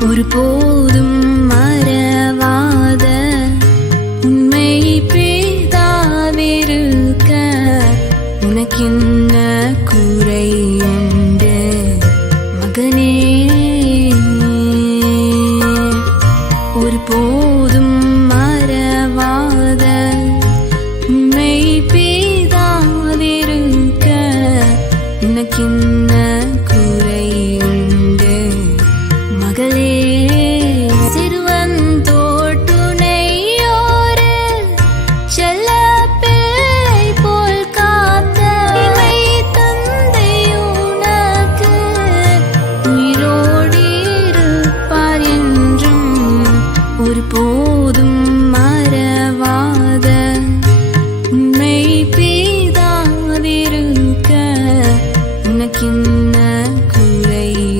ஒருபோதும் மறவாத உண்மை பேதாவிருக்க உனக்கென்ன குறை உண்டு? மகனே ஒருபோதும் மறவாத உண்மை பேதாவிருக்க உனக்கென்ன குறை உண்டு? ஒரு போதும் மறவாத. உண்மை பேதாதிருக்க. உனக்கின்ன குறை?